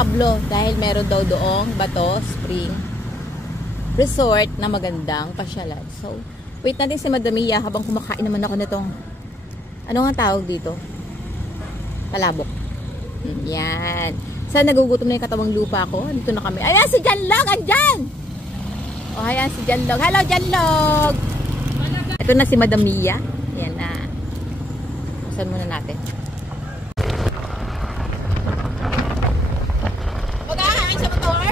Pablo dahil meron daw doong Bato Spring Resort na magandang pasyalan. So, wait natin si Madam Mia habang kumakain naman ako nitong ano nga tawag dito? Palabok. Yan. Saan nagugutom na yung katawang lupa ko? Dito na kami. Ayan si Janlog! Andyan! Oh, ayan si Janlog. Hello, Janlog! Ito na si Madam Mia. Yan na. Usan muna natin. Magkakain sa motor?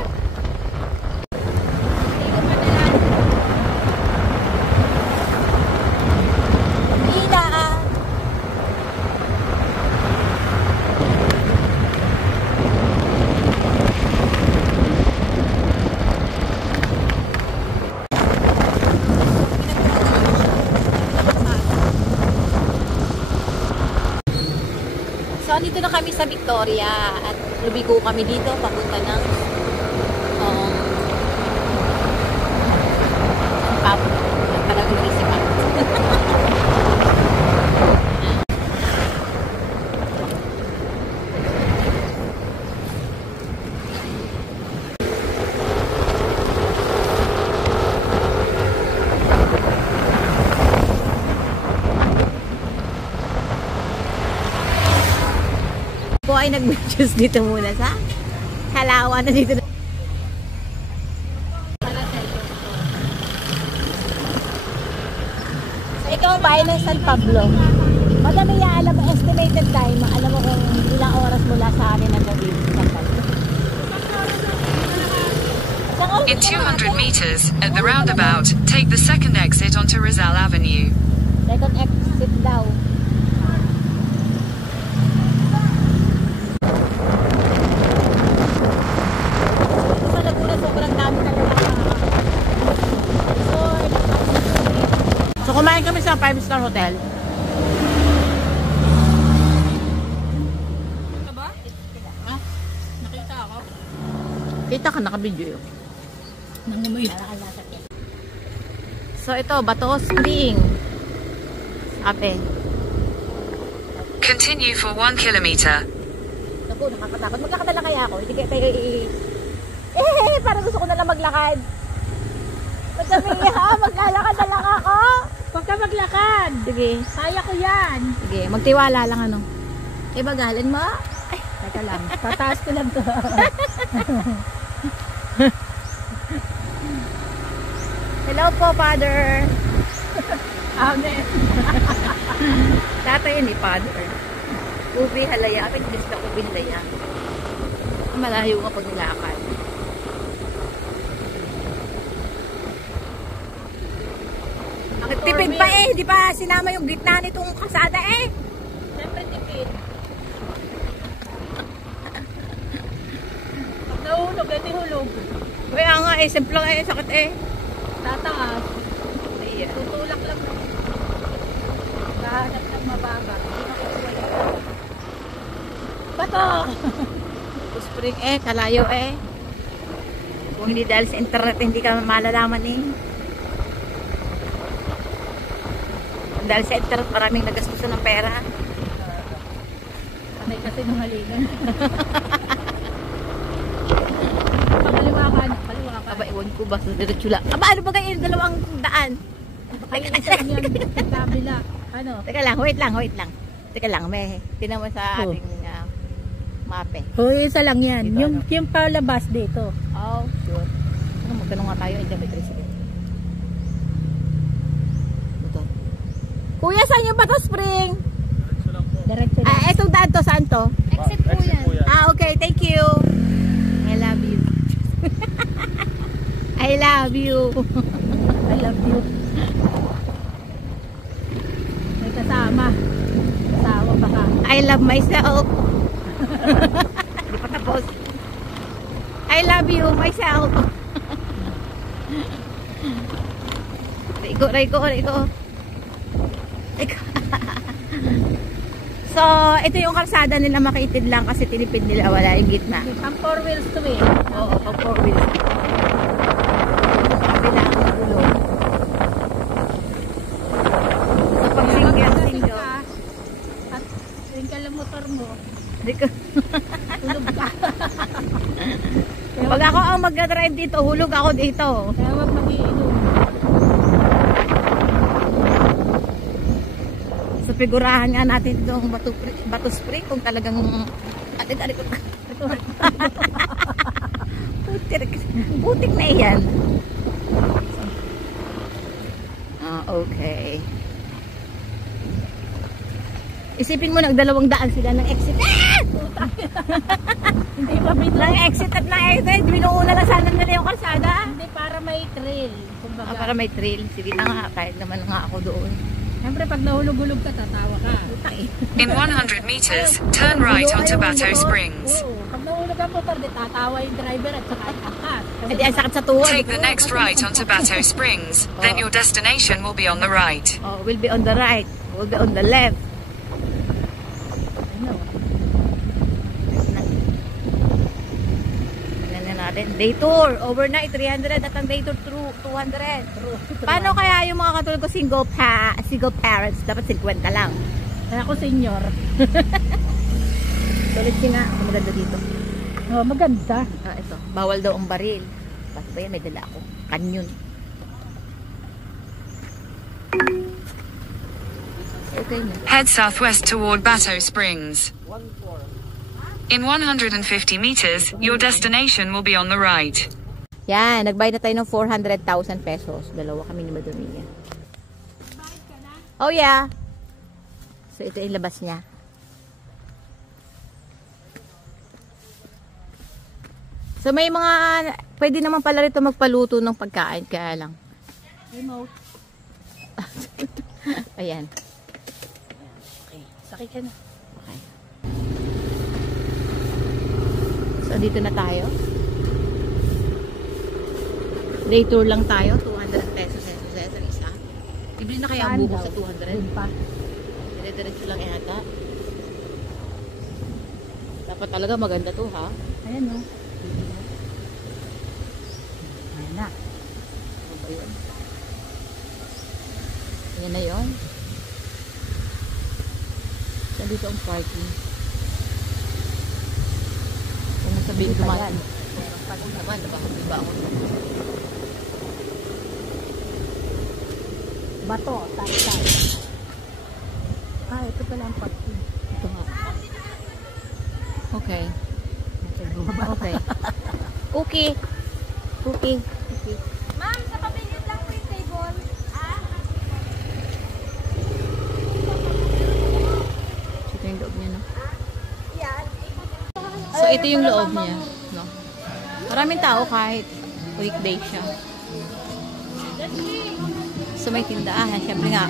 So, dito na kami sa Victoria at lubigo kami dito papunta ng Pablo. Talagang naisipan. Ako ay nag-choose dito muna sa Kalawa na dito. So, ikaw bahay ng San Pablo. Madami ya, alam mo, estimated time. Alam mo kung ilang oras mula sa akin ang gawin sa San Pablo. In 200 meters, at the roundabout, take the second exit onto Rizal Avenue. Second exit daw. So, kumain kami sa 5-star hotel. Kita ba? Ha? Nakita ako? Kita ka, naka-video yun. Nangamoy. So, ito, Bato Spring. Ate. Continue for 1 kilometer. Naku, nakakatakot. Maglakad na lang kaya ako. Hindi kaya tayo parang gusto ko na lang maglakad. Madami maglalakad na lang ako. Huwag ka maglakad. Sige. Kaya ko yan. Sige, magtiwala lang ano. Eh, bagalan mo? Ay, teka lang. Tataas ko lang to. Hello po, Father. Amen. Tatay ni Father. Ubi halaya. Apit bis na ubi halaya. Malayo ka pag nilakad. Tipid pa eh. Di ba sinama yung gitna nitong kasada eh. Siyempre tipid. Pag nahulog, hindi hulog. Kaya nga eh. Simple eh. Sakit eh. Tataas. Ayan. Tutulak lang. Kahanap ng mababa. Hindi makukuha yun. Bato! Spring eh. Kalayo eh. Kung hindi dahil sa internet, hindi ka malalaman eh. Dahil sa internet, maraming nagastusan ng pera. Panay kasi nung halingan. Pangaliwa ka. Aba, iwan ko ba sa diretso lang. Aba, ano ba kayo yung dalawang daan? Kaya isa lang yan. Kabila. Ano? Teka lang, wait lang. Teka lang, may tinawa sa ating mape. Isa lang yan. Dito, Yung palabas dito. Oh, sure. Ano, magtanong nga tayo. Diyan may tricycle. Ito. Kuya, saan yung Bato Spring? Diretso lang. Ah, etong daan to, saan to? Exit po yan. Ah, okay. Thank you. I love you. I love you. I love you. May kasama. Kasama pa ka. I love myself. Hindi pa tapos. I love you myself. Rico. So, ito yung kalsada nila, makitid lang kasi tinipid nila, wala yung gitna. Ang 4 wheels to eh. Oo, pag 4 wheels. Kabila ang gulo. So, pag single. At ka lang motor mo. Hindi ko. Tulog ka. Pag ako ang mag-drive dito, hulog ako dito. Kaya wag mag-iinom. So, figurahan nga natin itong Bato Spring kung talagang alit-alit ko. Putik na iyan. Okay. Isipin mo, nagdalawang daan sila ng exit. Hindi pa Ng exit at ng exit. Binuuna lang sana nila yung kalsada. Hindi, para may trail. Kumbaga. Para may trail. Sige na nga, kahit naman nga ako doon. Siyempre, pag nahulog-hulog ka, tatawa ka. In 100 meters, turn right onto Bato Springs. Oo. Pag nahulog ang motor, di tatawa yung driver at saka angkas. Eh di, ang sakit sa tuhod. Take the next right onto Bato Springs, then your destination will be on the right. Oh, we'll be on the right. We'll be on the left. Ano? Tignan na natin. Day tour. Overnight, 300 at ang day tour through 200. Paano kaya yung mga katulad ko single parents? Dapat 50 lang. Kaya ako senior. Sulit nga. Maganda dito. Oh, maganda. Ito. Bawal daw ang baril. Bakit ba yan? May dala ako. Kanyon. Okay na. Head southwest toward Bato Springs. In 150 meters, your destination will be on the right. Yan. Nagbayad na tayo ng 400,000 pesos. Dalawa kami ni Madam Mia. Oh yeah. So ito yung labas niya. So may mga, pwede naman pala rito magpaluto ng pagkain, kaya lang. Remote. Ayan. Okay. Sakay ka na. Okay. So dito na tayo. Day tour lang tayo, 200 pesos sa isa. Bibili na kaya ang buko sa 200? Doon pa. Dire-diretso lang yata. Dapat talaga maganda to, ha? Ayan o. Ayan na. Ano ba yun? Ayan na yun. Saan dito ang parking? Kung sabihin Dito dumaan. yan. Pag naman, diba ako? Bato. Tay. Ito pala ang parking. Ito nga. Okay. Okay. Okay. Okay. Okay. Ma'am, sa pabilit lang po yung table. Ito yung loob niya, no? So, ito yung loob niya, no? Maraming tao kahit weekday siya. So, may tindahan. Siyempre nga.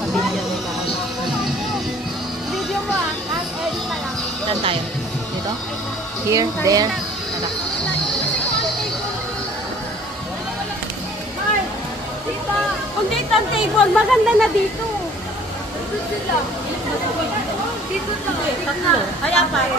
Pabidyo nila. Video mo edit na lang. Saan tayo? Dito? Here? There? Tara. Dito. Kung dito ang table, maganda na dito. Dito to. Tatlo. Ay, apat.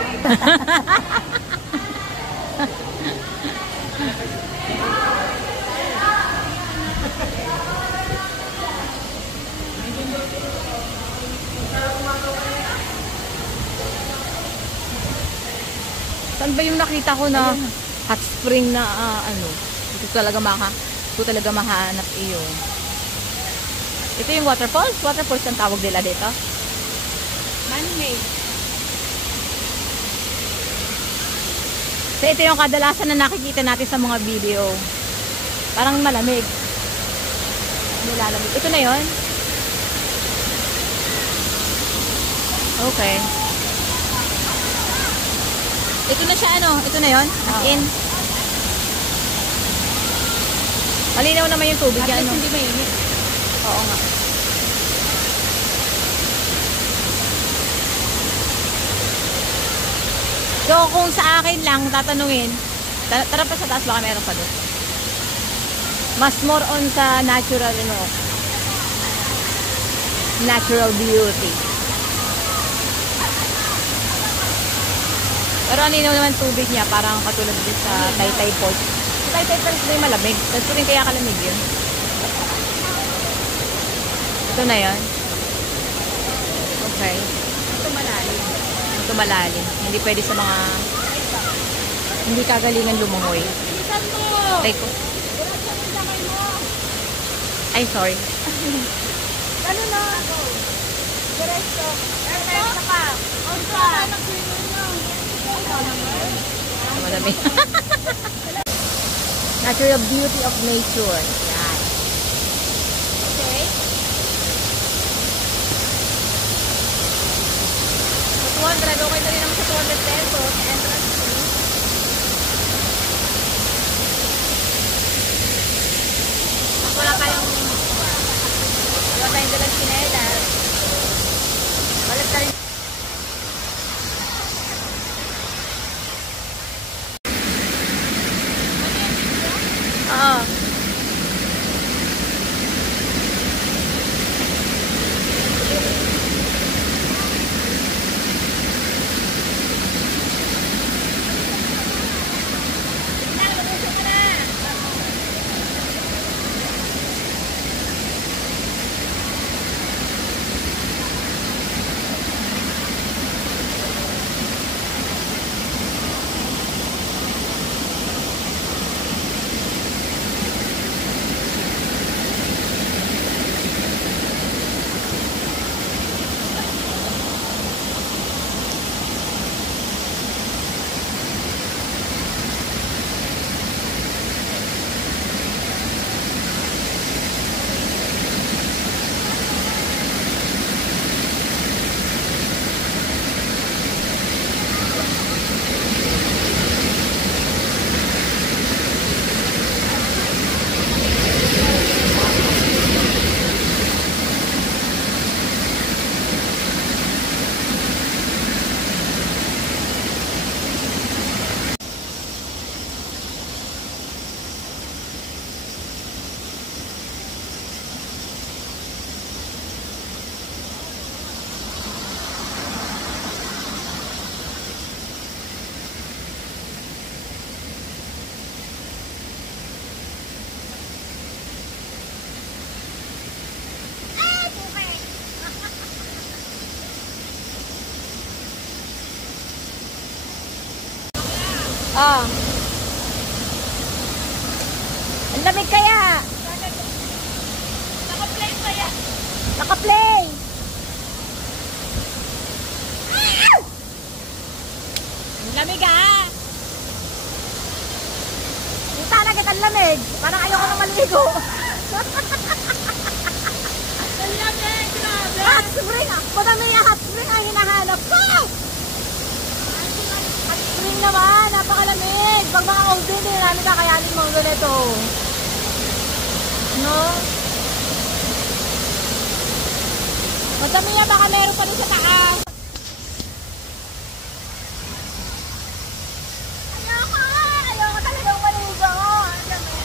Saan ba yung nakita ko na hot spring na ano? Ito talaga mahanap iyo. Ito yung waterfalls? Waterfalls ang tawag nila dito? Man-made. So ito yung kadalasan na nakikita natin sa mga video. Parang malamig. Nilalamig. Ito na yon. Okay. Ito na siya ano? Ito na yon? As in. Malinaw naman yung tubig. At least Ano? hindi mainit. Oo nga. So kung sa akin lang tatanungin, tara pa sa taas, baka meron pa doon. Mas more on sa natural, natural beauty. Pero ang linaw naman tubig niya, parang katulad din sa Taytay Falls. Sa Taytay Falls na yung malamig. Tapos rin kaya kalamig yun. Ito na yan. Okay. Ito malalim. Ito malalim. Hindi pwede sa mga hindi kagalingan lumangoy. Bilisan mo! Try ko. Diretso yung lakay mo! Ay, sorry. Ano na? Diretso. Diretso ka. Ang saan? Madami. Natural beauty of nature. Yan. Okay. Sa 200, okay na rin naman sa 200 pesos. Entrance fee. Wala tayong dalang sinelas. Balik tayo. Oo. Oh. Ang lamig kaya. Naka-play pa yan. Naka-play. Ang lamig ah. Kita na kita ang lamig. Parang ayoko na maligo. Ang lamig, grabe. Hot spring. Madami yung hot spring ang hinahanap ko. Hot spring naman. Napakalamig. Pag mga old din, hindi namin kakayanin mga ganito. No? Madami yan, baka meron pa rin sa taas. Ayoko talagang maligo. Ang lamig.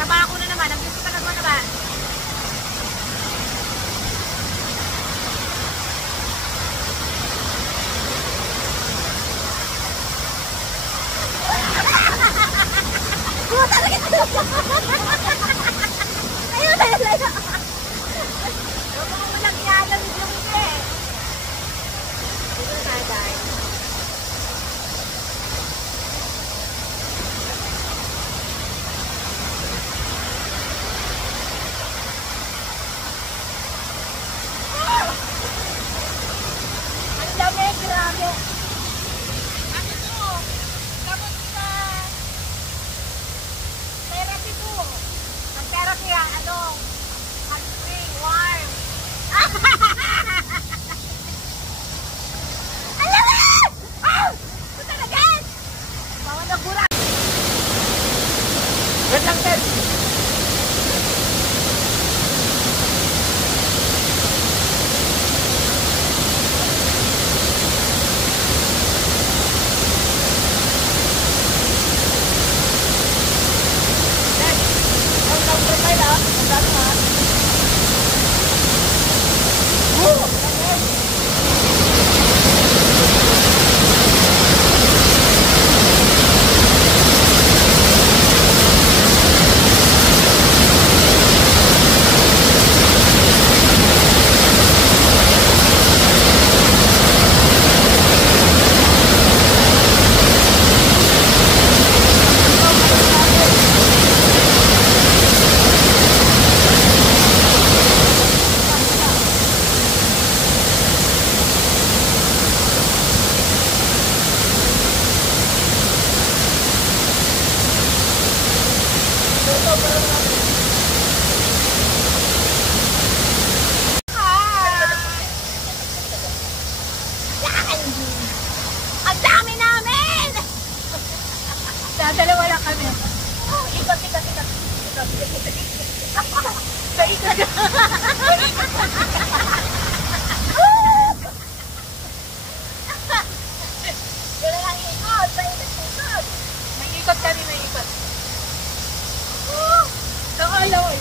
Taba ako na naman. Ang gusto ka mo naman. Puta na kita! Ayun na yun! Huwag mo walang ialamig yung ite. Dito na tayo. Ang dami, grabe. Ano to? Tapos sa therapy to. Ang therapy ang ano, hot spring, warm. Alam mo! Ah! Punta na dyan! Mga nagura. Wait lang, Ted. May ikot kami, may ikot. Nakalaw eh.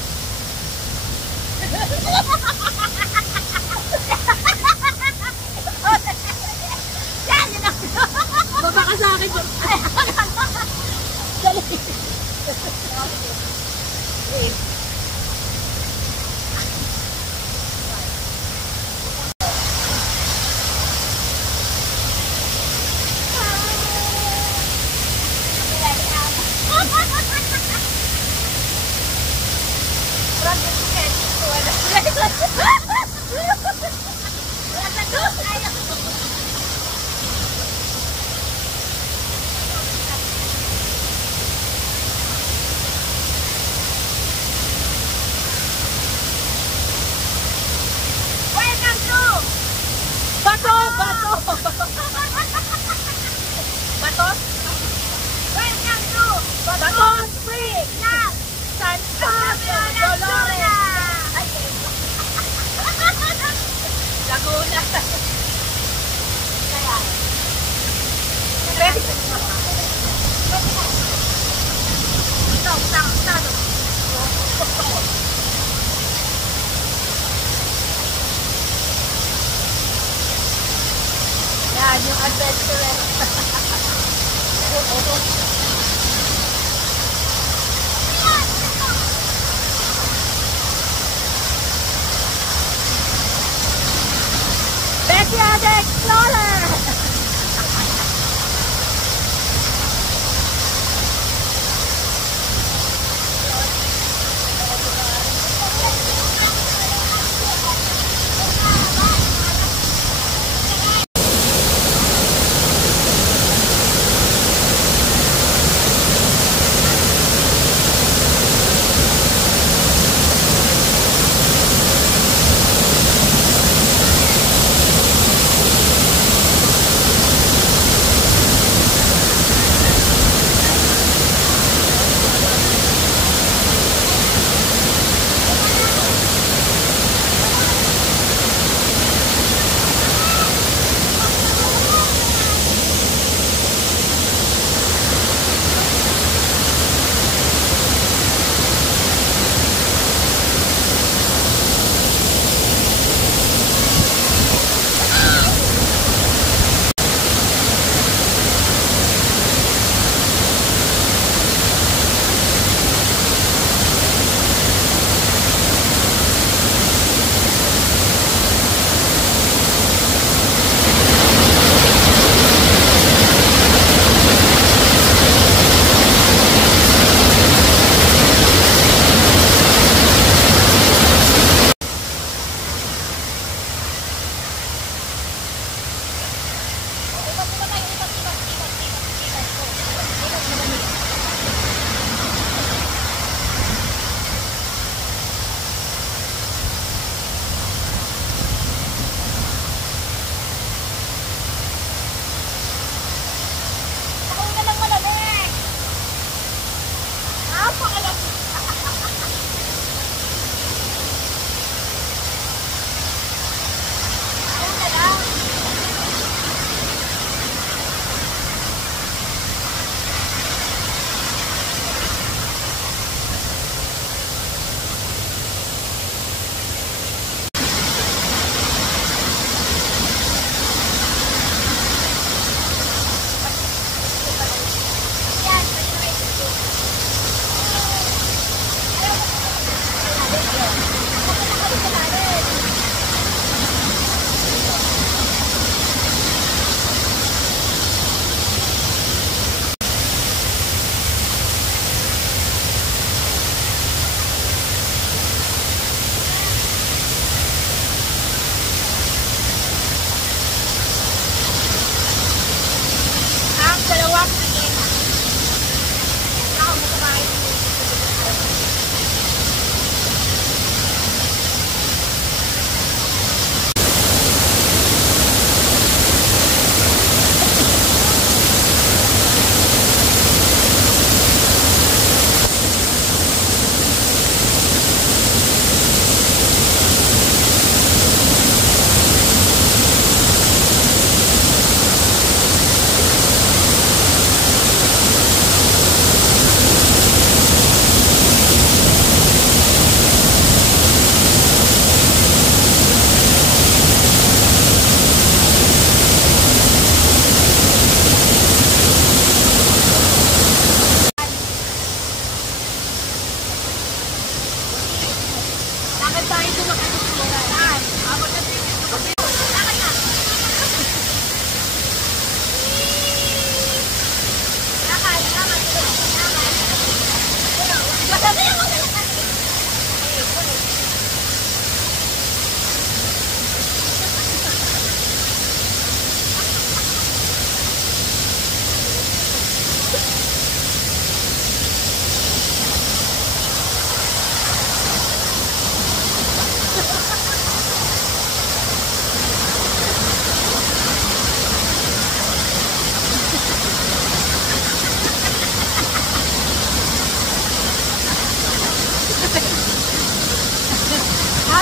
Baba ka sa akin. Dali. Wait. Bato! Bato! Bato? Welcome to Bato Spring! San Pablo, Dolores! Laguna! Kaya? Yan, yung adventurous. Becky the Explorer!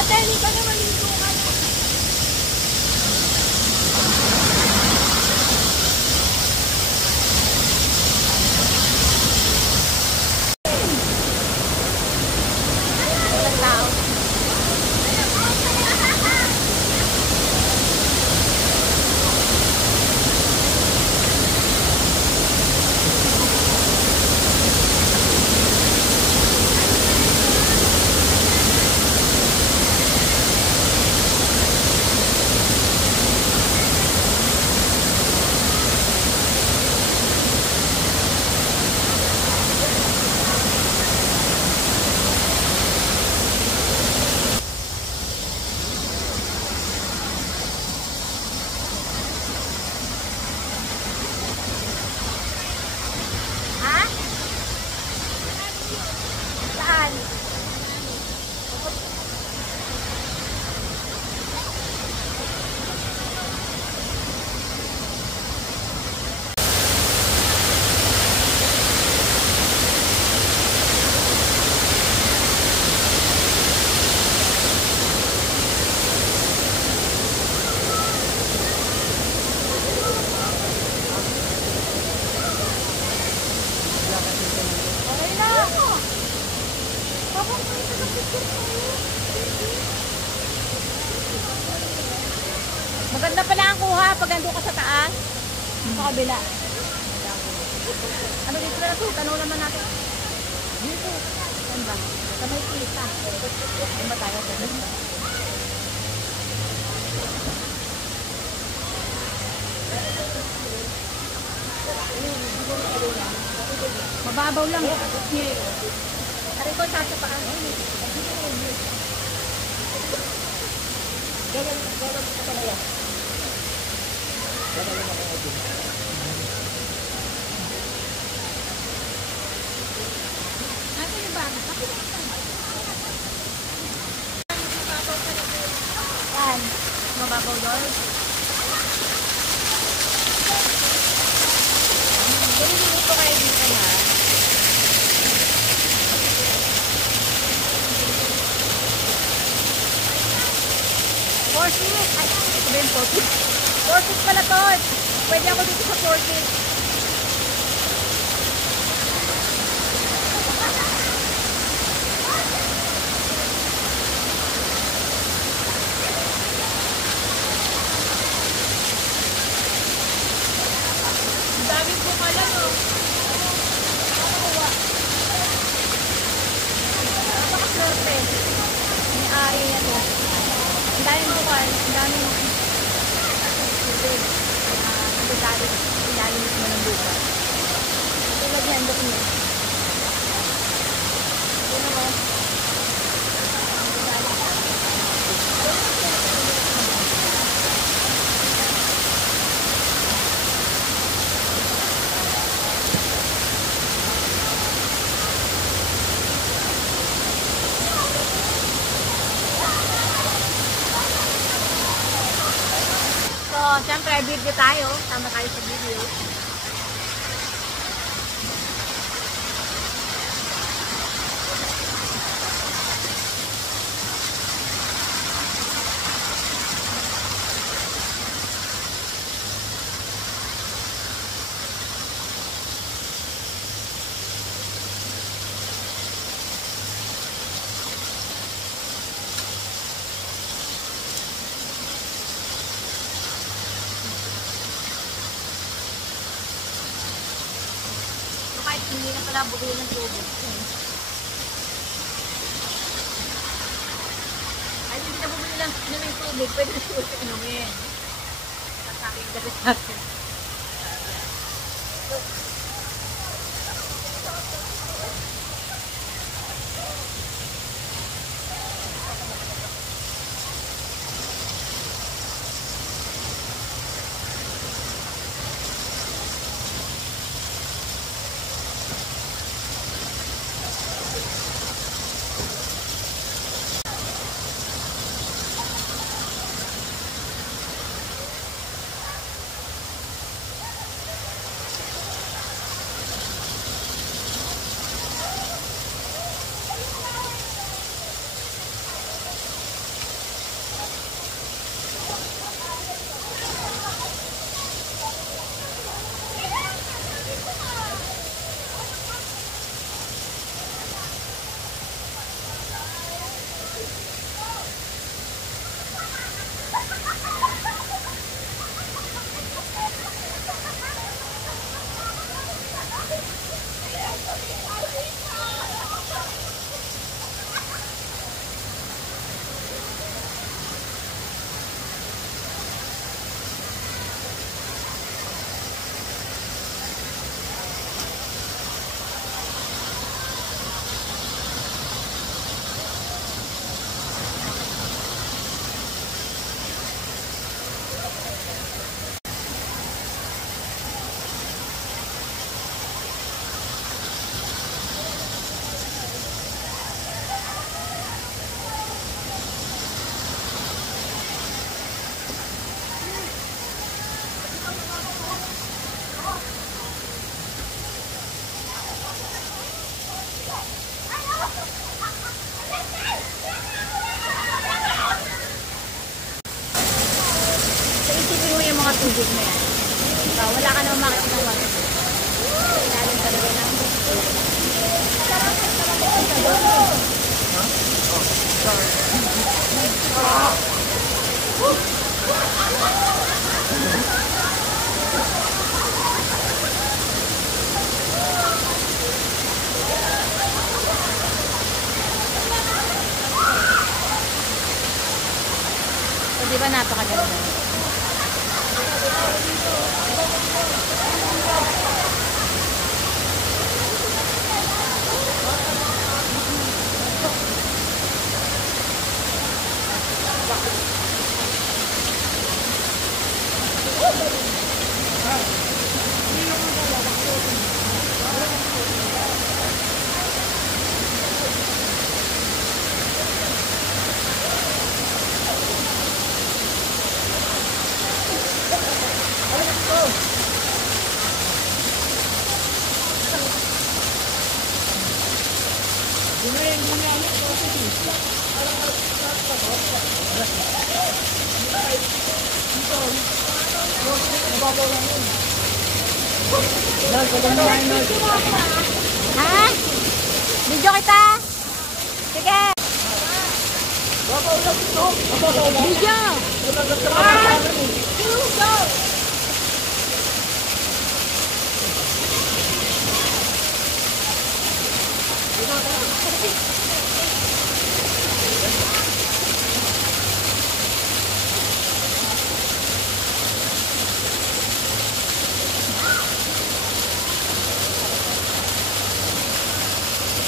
Ate, hindi ka na maligo ka na. Walang tao. Ha? Saan? Okay na. Maganda pala ang kuha pag nandun ka sa taas. Sa kabila. Ano dito na ito? Tanong naman natin. Dito. Saan ba? Sa may kita. Saan ba tayo? Mababaw lang. Aray ko, sasapaan. Ano yung ba? Yan. Mababaw doon. Dito kayo dito ha. Forces! Ay, ito ba yung forces? Forces pala to! Pwede ako dito sa forces. Ang daming bumala no. Napaka-swerte. May ari na to. Ang daming bukal, ang daming tubig. Ang ilalim mo ng bukal. Tulad yan, dok niya. Ito na mo. So, syempre, video tayo. Tama tayo sa video. Kahit hindi na pala bukuin ng tubig. Ay, hindi na bumili lang ng tubig. Pwede na siguro inumin. Sasaking gabi sa akin. tubig na yan. Diba? Wala ka naman makikita ng water. Ilalim talaga ng so, di ba napakaganda? Ha? Video kita? Sige! Video!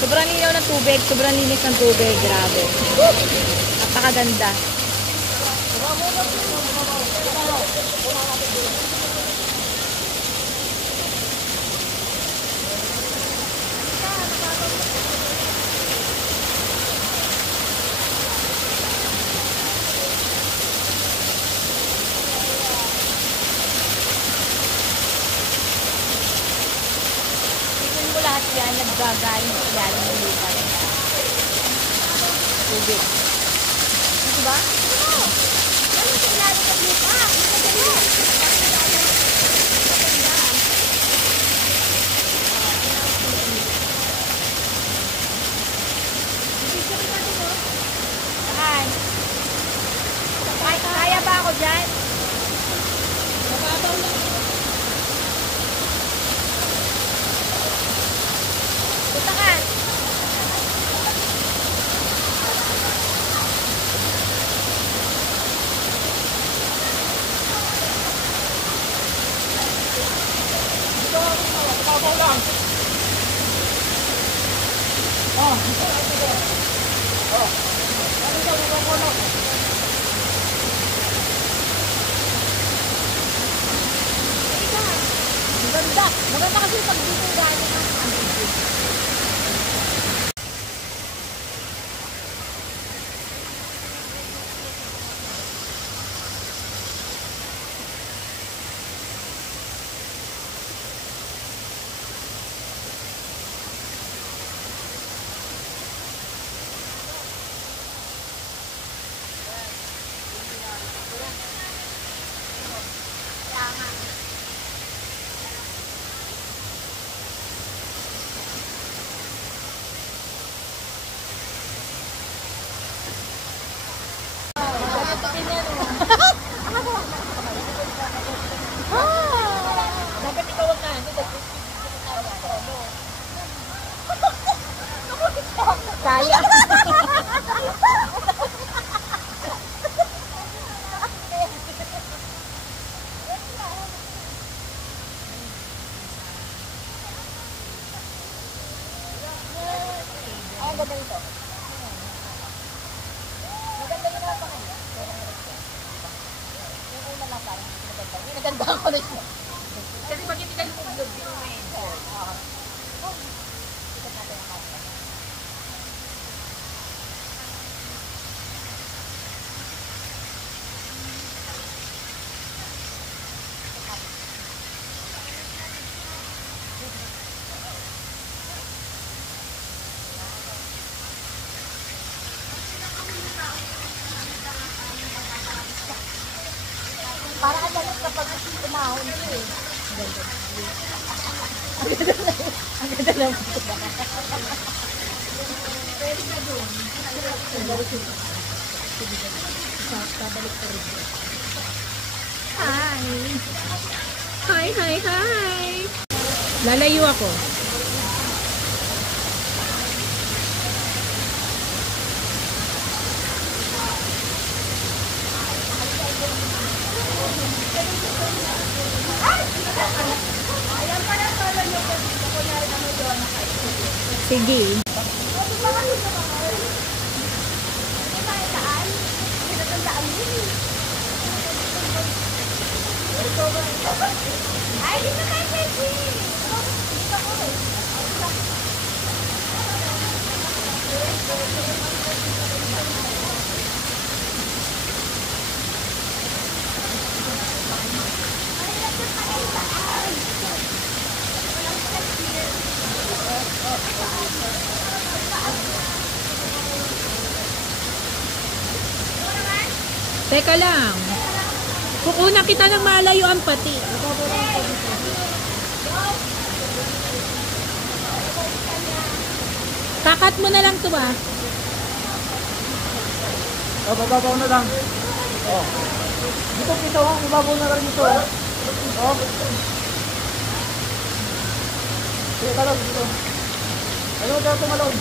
Sobrang linaw ng tubig, sobrang linis ng tubig, grabe. Napakaganda. Lahat yan naggagaling sa ilalim ng lupa. Tubig. Diba? Ano? Ano sa ilalim ng lupa? Saan? Kaya ba ako dyan? Putakan. Maganda. Maganda kasi pag dito galing ang amazing. Dapat ikaw ang nani. Kaya. Ay, ang ganda nito. Maganda yun ang pakanya. Yung una lang parang maganda. Yung naganda ako na siya. Kasi pag hindi ka lumugnog, hindi mo ma-enter. Ikot natin ang camera. Para ang lamig kapag mahon eh. Ang ganda lang. Pwede ka doon. Hi. Hi, hi, hi. Lalayo ako. Sige. Ay, dito tayo pwede. Teka lang. Kukunan kita ng malayo ang pati. Kakat mo na lang to ba? Oh, bababaw na lang. Oh. Dito kita ha, bababaw na lang dito. Oh. Sige, talon dito. Ano daw tumalon?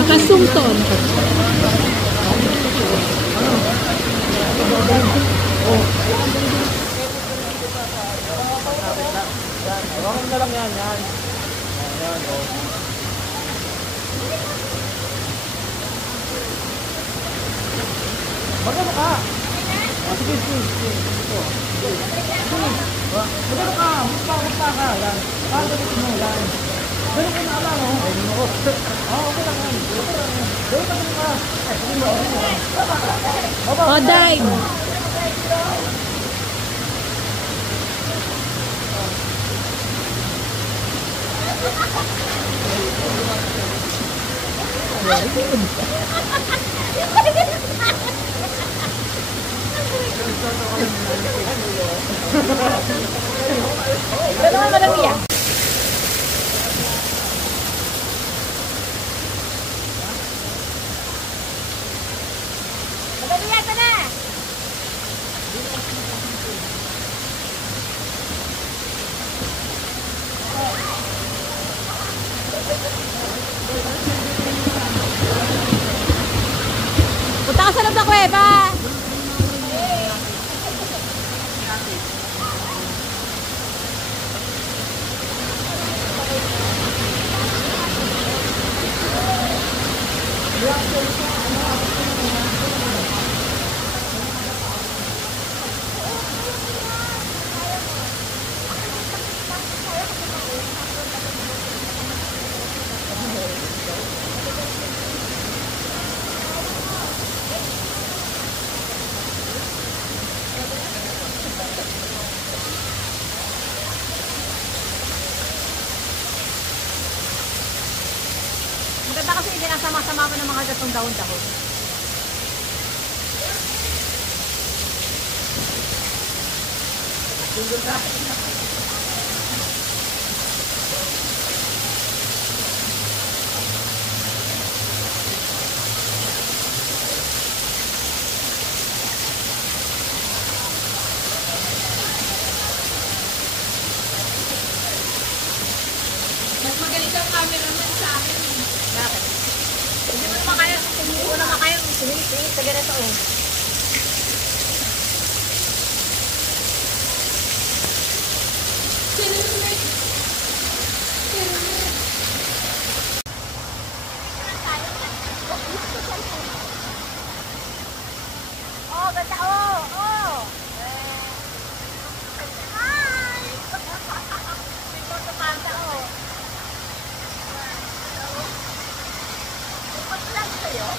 Nakasungton. Hawakan na lang yan, yan. Yan, oh. Magano ka? Sige, sige. Ito. Magano ka? Magpa ka. Yan. Pagano mo, yan. Ganun ko na alam, oh. Okay lang yan. Ganun ka. O, dive. Dalawa marami yan. Madali yata na. Punta ka sa loob ng kuweba. Maganda kasi sinasama-sama mo ng mga gatong dahon-dahon. Mas magaling ang cameraman sa akin. Bakit? Hindi mo naman kaya, hindi mo naman kaya sumingit sa ganito oh. Oh, ganda oh, oh. Hi. May photo panda oh. Pag-vlog kayo?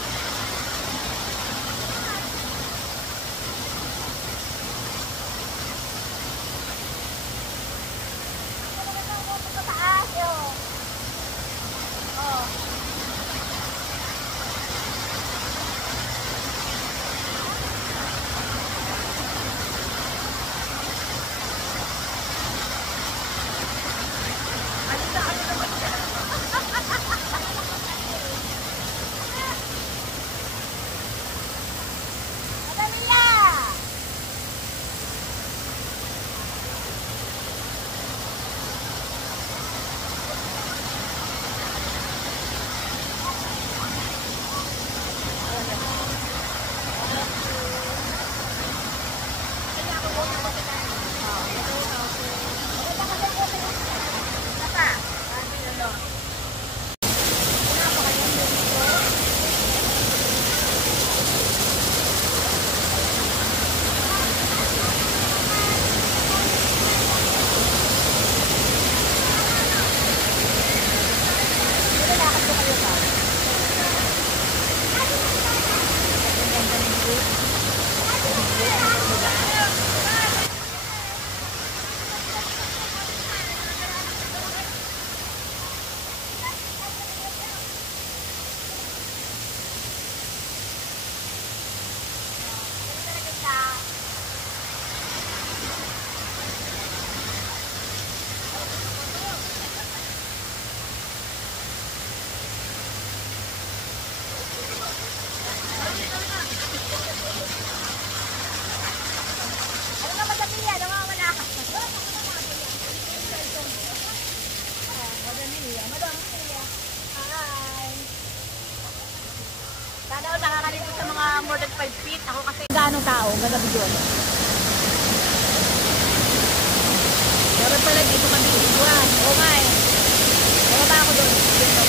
more than 5 feet. Ako kasi gaano tao, ganda video. Dapat pala dito kami iguan. Oo nga eh. Baba ako doon. Dito.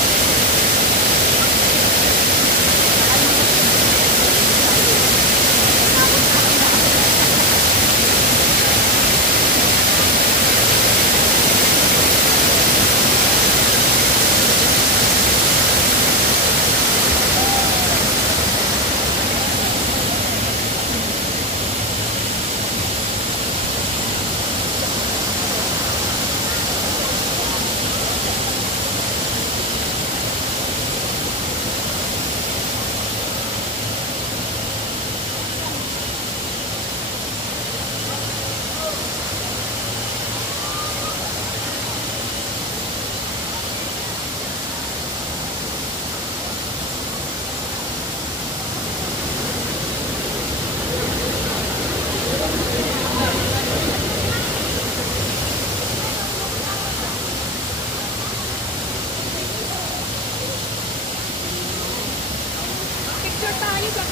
Picture tayo ba?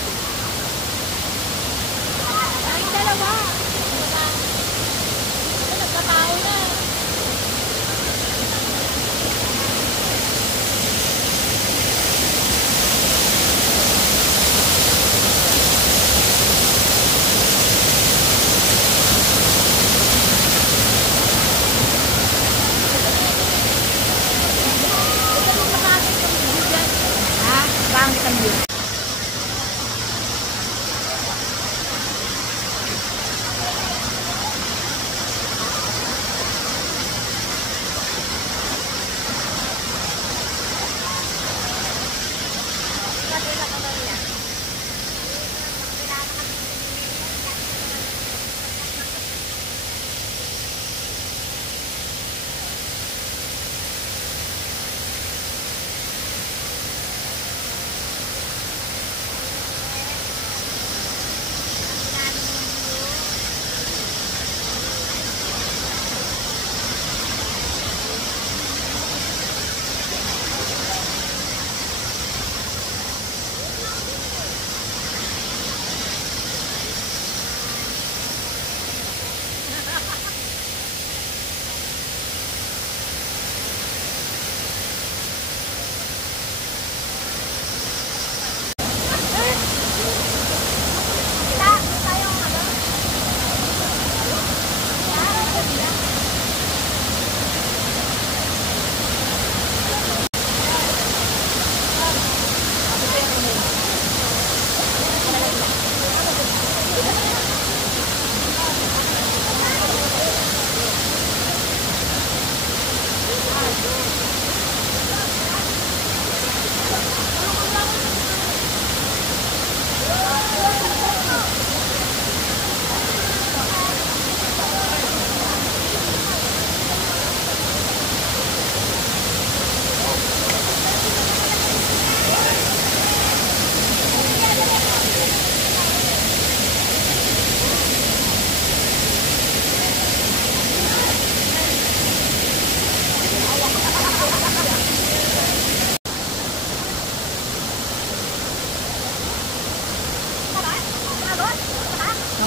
Ay, dalawa. Nagkatao na. Ha? Bangit ang view.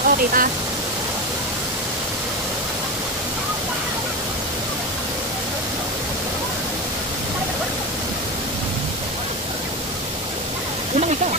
Oo, kita. Unang ikaw.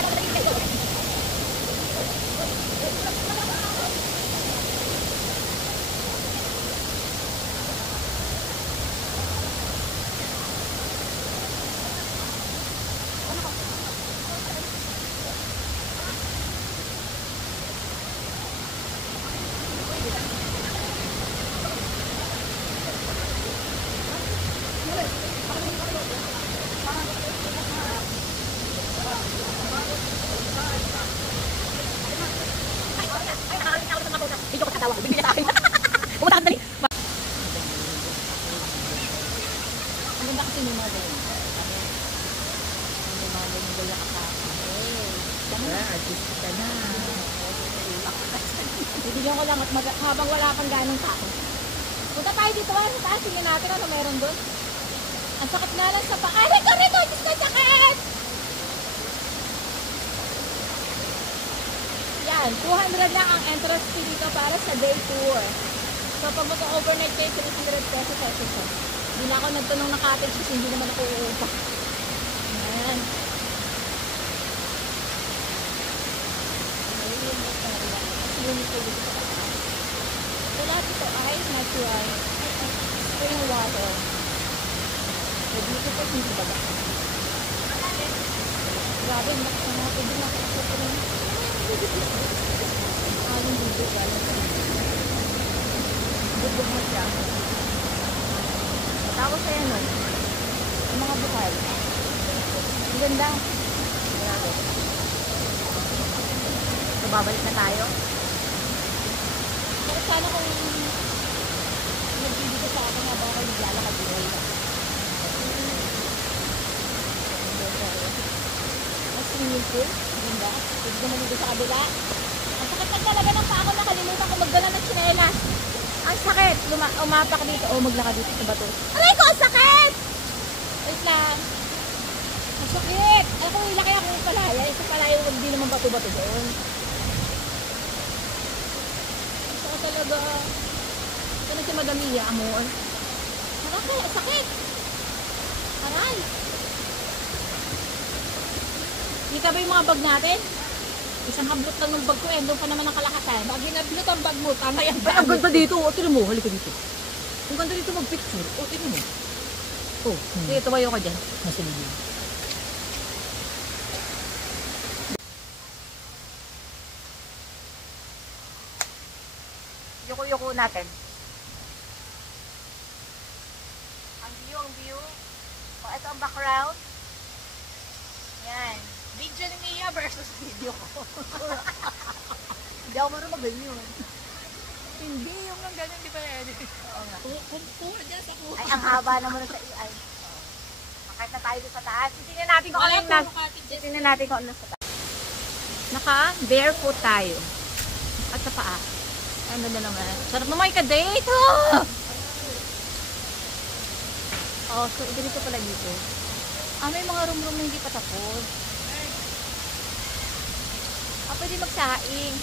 Video ko katawa ko. Bibili sa akin. Pumunta ka dali. Ang ganda kasi yung mga ganyan. Yung mga ganyan ganyan kasama. Artist ka na. Bibigyan ko lang at habang wala pang ganong tao. Punta tayo dito. Sa taas, tingnan natin ano meron doon. Ang sakit na lang sa paa. Rito! Diyos ko, sakit! Yan, 200 lang ang entrance fee dito para sa day tour. So, pag mag-overnight kayo, 300 pesos pesos siya. Hindi na ako nagtanong ng cottage kasi hindi naman ako uupa. Yan. Swimming pool dito sa taas. So, lahat ito ay natural spring water. So, dito po hindi baba. Grabe, mga pwede nakakasok ko rin. Aling dito galing. Bubog mo siya. Tapos ayan o. Yung mga bukal. Ang ganda. Grabe. So, babalik na tayo. Pero sana kung nagbibigay sa akin habang ako naglalakad din. Ang swimming pool. Ganda. Pwede naman dito sa kabila. Ang sakit na talaga ng paa ko. Nakalimutan ko magdala ng tsinelas. Ang sakit. Umapak dito. O maglakad dito sa bato. Aray ko! Ang sakit! Wait lang. Ang sakit! Ay kung ilaki ako ng palaya. Ito palaya hindi naman bato-bato doon. Ang sakit talaga. Ito na si Madam Mia, amor. Aray, ang sakit! Aray! Kita ba yung mga bag natin? Isang hablot lang ng bag ko doon pa naman ang kalakasan. Pag hinablot ang bag mo, tama yan. Ay, ang ganda dito. O, tinan mo. Halika dito. Ang ganda dito mag-picture. O, tinan mo. O, sige, tumayo ka dyan. Nasa lilim. Yuko-yuko natin. Ang view. O, ito ang background. Yan. Video ni Mia versus video ko. Hindi ako marunong mag-ganyan. Hindi, yung lang ganyan, di ba yan? Oo nga. Kuha dyan sa kuha. Ay, ang haba naman sa AI. Makait na tayo sa taas. Titingnan natin kung ano sa taas. Naka-barefoot tayo. At sa paa. Ano na naman. Sarap naman ka-date! Oh, so ganito pala dito. May mga room-room na hindi pa tapos. Pwede magsaing.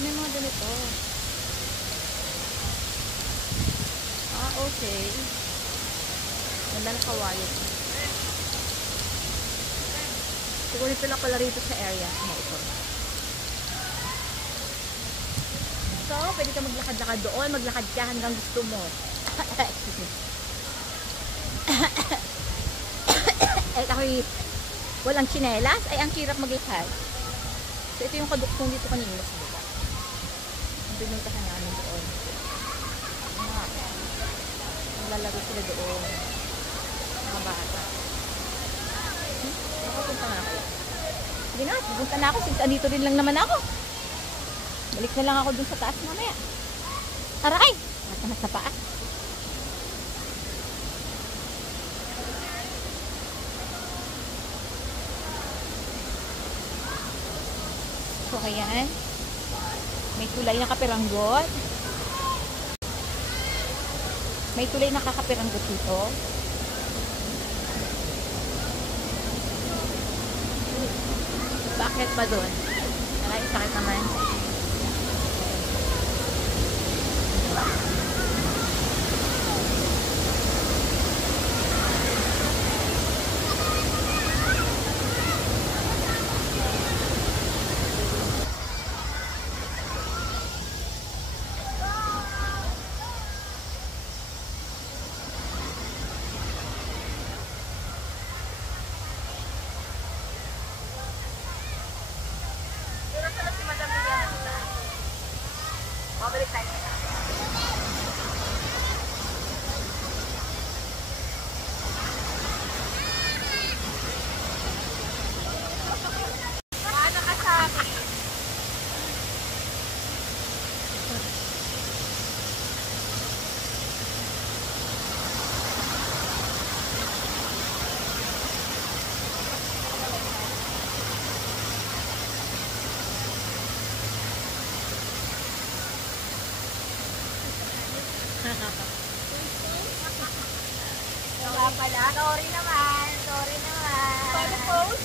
May mga ganito. Okay. Ganda na kawayo. Siguro pala pala rito sa area. Ito. So, pwede ka maglakad-lakad doon. Maglakad ka hanggang gusto mo. Excuse me. At ako'y walang tsinelas. Ay, ang hirap maglakad. So, ito yung kaduktong dito kanina sa baba. Ang pinuntahan namin doon. Naglalaro sila doon. Mga bata. Nakapunta na ako. Hindi na, pupunta na ako since andito rin lang naman ako. Balik na lang ako dun sa taas mamaya. Aray! Matamas na paa. So, ayan. May tulay na kapiranggot. May tulay na kakapiranggot dito. Bakit ba doon? Aray, sakit naman. Mabalik tayo. Paano ka sa akin? Wala pala. Sorry naman. Paano post?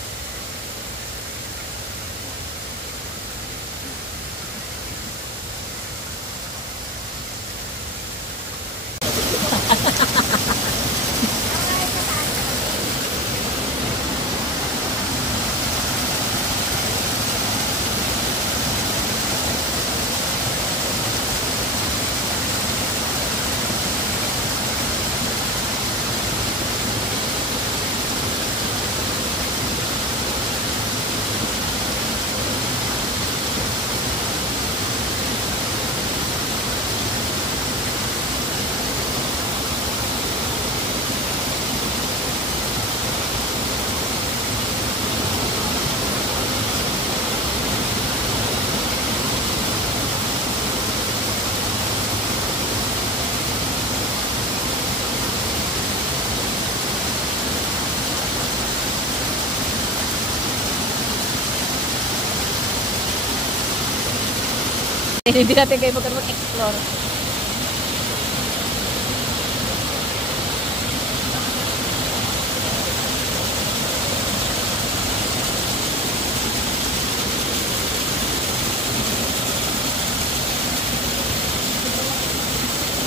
Hindi natin kayo mag-explore.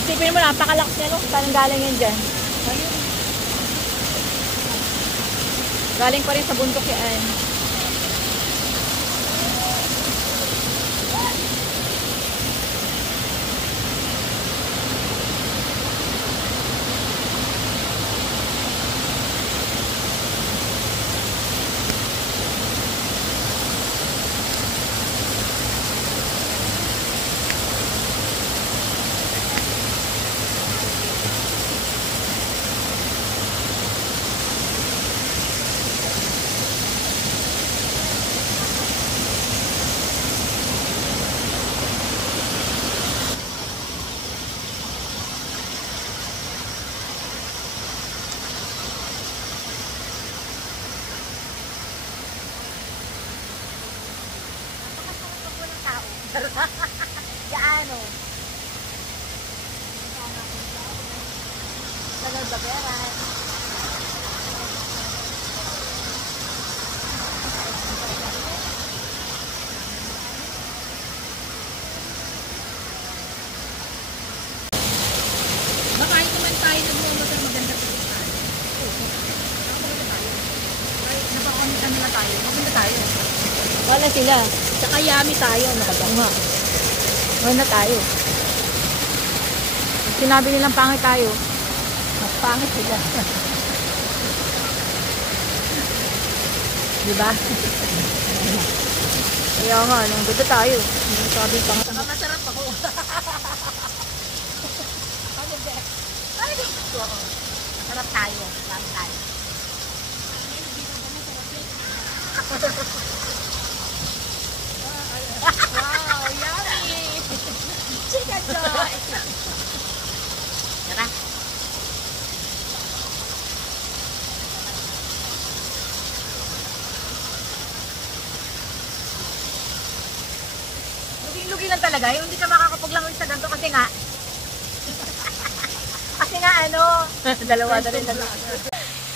Isipin mo, napakalakas niya, no? Saan galing yan dyan? Galing pa rin sa bundok yan. Gaano? Tagal Baberan. Bakain naman tayo ng mga maganda sa isan. Napakonitan nila tayo. Maganda tayo. Wala sila. Tsaka yummy tayo. Nakabanga. Wala tayo. Sinabi nilang pangit tayo. Mas pangit sila. Diba? Kaya nga, nang ganda tayo. Hindi sabi pangit. Saka masarap ako. Masarap tayo. Masarap tayo. Wow, yummy! Chicken joy! Tara. Lugi-lugi lang talaga. Yung hindi ka makakapaglangoy sa ganito kasi nga dalawa na rin lang.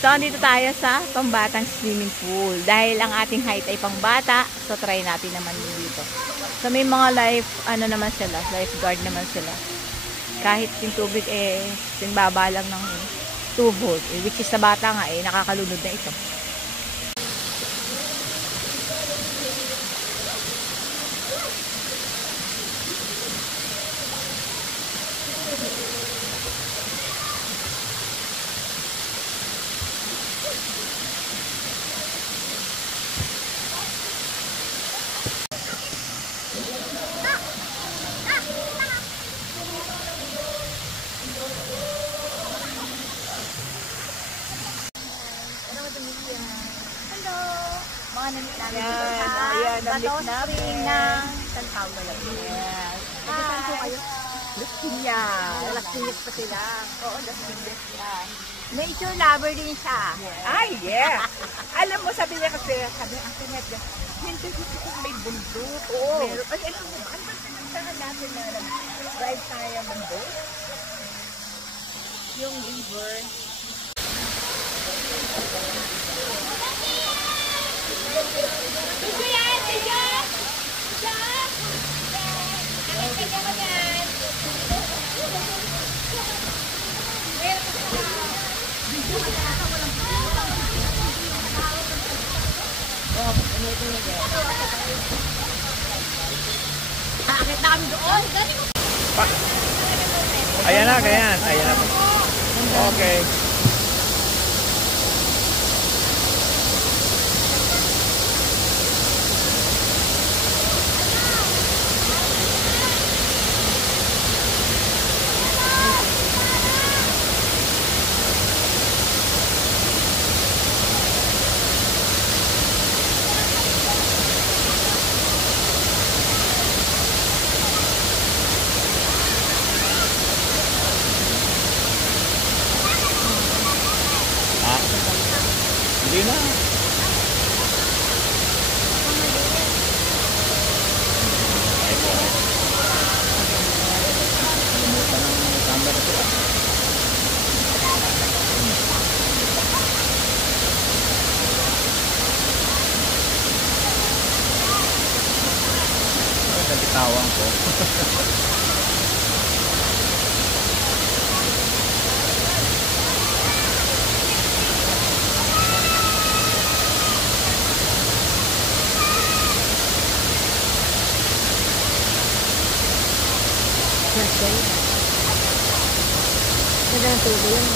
So, andito tayo sa pambatang swimming pool. Dahil ang ating height ay pangbata, so try natin naman dito. So, may mga naman sila, lifeguard naman sila. Kahit yung tubig sinbaba lang ng tuhod. Which is sa bata nga nakakalunod na ito. Mga namit namin Yan, dito sa ayan, namit Bato namin. Spring ng San Paulo. Yes. Saan po kayo? Las Piñas. Las Piñas pa sila. Oo, Las Piñas yan. Nature lover din siya. Ay, yeah. Alam mo, sabi niya kasi, sabi ang kinet niya, hindi gusto kong may bundok. Oo. Meron, ay, alam mo, ano ba sinagsahan natin na nag-drive tayo ng boat? Yung river. Akit na kami doon. Ayan na, ganyan. Ayan na. Okay. Tawang ko. Ganda ng tubo yun.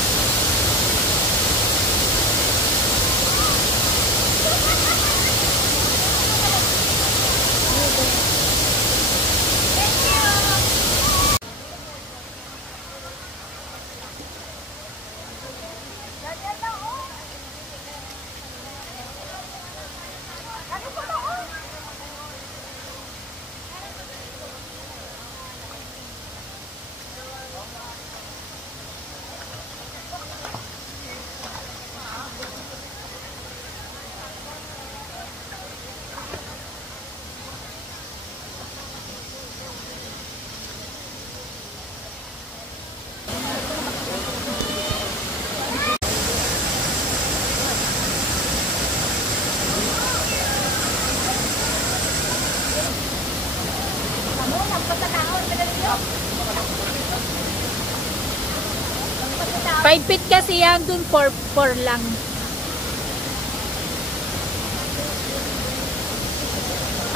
Five feet kasi yan, dun 4 lang.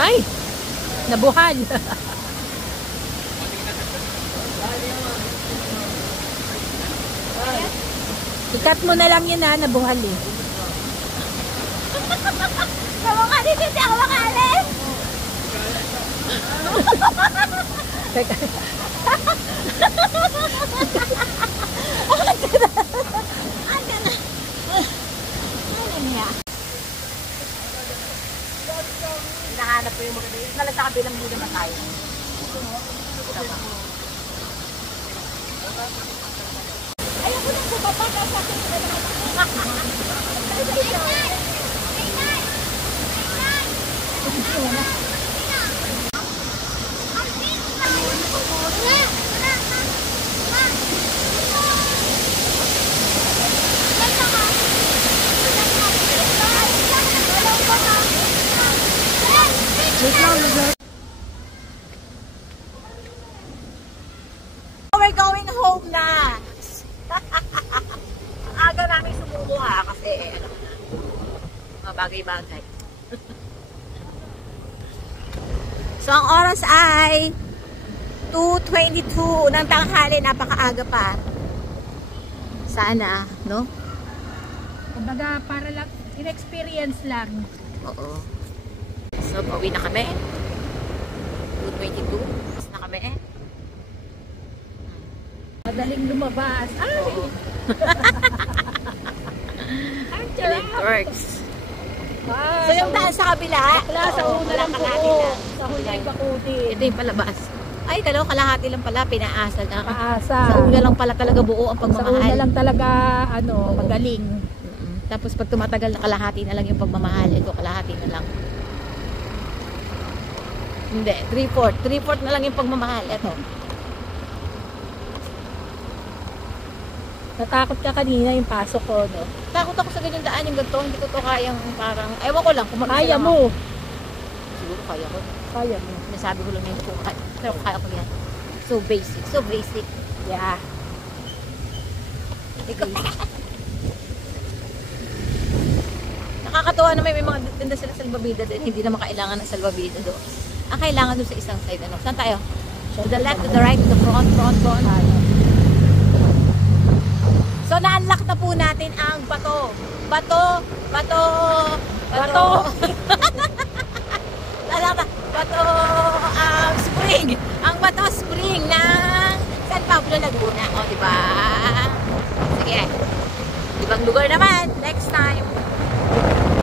Ay! Nabuhal. Ikat mo na lang yun ha, nabuhal eh. Sama ka dito, hindi ako makalis! Teka. Hinahanap ko yung mga dito. Nalang sa kabilang muna na tayo. Ayaw ko lang bumaba na sa akin. We're going home na. Ang aga namin sumuko ha kasi alam mo na, mga bagay-bagay. So ang oras ay 2:22 ng tanghali, napakaaga pa. Sana, no? Kumbaga, para lang, in-experience lang. Oo. So, pauwi na kami. 2:22. Tapos na kami eh. Madaling lumabas. Ay! Oo. It works. Ah, So, yung daan sa kabila. bakla, sa oo, una lang kalahati po. lang. Sa huli ay bakuti. Ito yung palabas. Ay, dalawa kalahati lang pala. Pinaasal na. Paasa. Sa una lang pala talaga buo ang Sa una pagmamahal. lang talaga, Oo. magaling. Tapos pag tumatagal na kalahati na lang yung pagmamahal. Ito kalahati na lang. Hindi, 3/4. 3/4 na lang yung pagmamahal. Ito. Natakot ka kanina yung pasok ko, no? Takot ako sa ganyan daan yung ganito. Hindi ko to kayang parang, ewan ko lang. Kung Kaya lang mo. ako. Siguro kaya ko. Kaya mo. Nasabi ko lang na hindi ko kaya. Pero kaya ko yan. So basic. So basic. Yeah. Nakakatuwa na may mga tinda sila salbabida din. Hindi naman kailangan ng salbabida doon. Ang kailangan doon sa isang side. Ano? Saan tayo? To the left, to the right, to the front. So, na-unlock na po natin ang bato. Bato. Spring. Ang bato spring ng San Pablo, Laguna. O, diba? Sige. Ibang lugar naman. Next time.